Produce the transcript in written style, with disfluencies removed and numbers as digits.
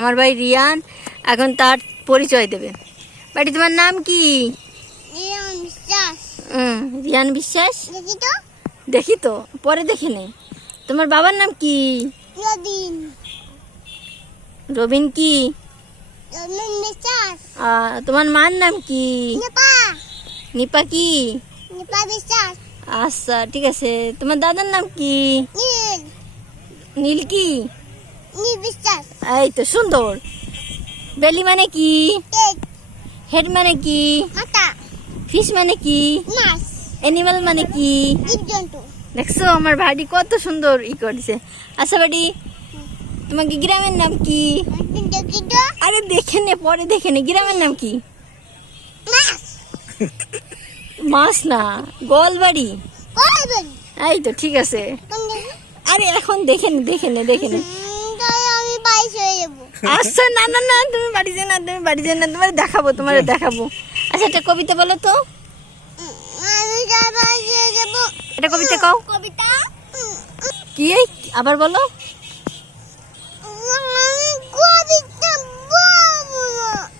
আমার ভাই রিয়ান এখন তার পরিচয় দেবে। বাড়ি তোমার নাম কি? রিয়ান বিশ্বাস। দেখি তো, পরে দেখে নে। তোমার বাবার নাম কি? রবিন কি? তোমার মার নাম কি? নিপা কি? আচ্ছা ঠিক আছে। তোমার দাদার নাম কি? নীল কি? এই তো সুন্দর। বেলি মানে কি? হেড মানে কি? ফিশ মানে কি? অ্যানিমাল মানে কি? দেখছো আমার ভাইটি কত সুন্দর করছে। আচ্ছা বাড়ি তোমাকে গ্রামের নাম কি? আরে দেখে নে, পরে দেখে নে। গ্রামের নাম কি? মাছ না, গোয়ালবাড়ি। এই তো ঠিক আছে। আরে এখন দেখে নে, দেখে নে, দেখে নে। আচ্ছা না না না, তুমি বাড়ি যাও না, তুমি বাড়ি যাও না, তোমার দেখাবো, তোমার দেখাবো। আচ্ছা একটা কবিতা বলো তো। এটা কবিতা কও। কি আবার বলো।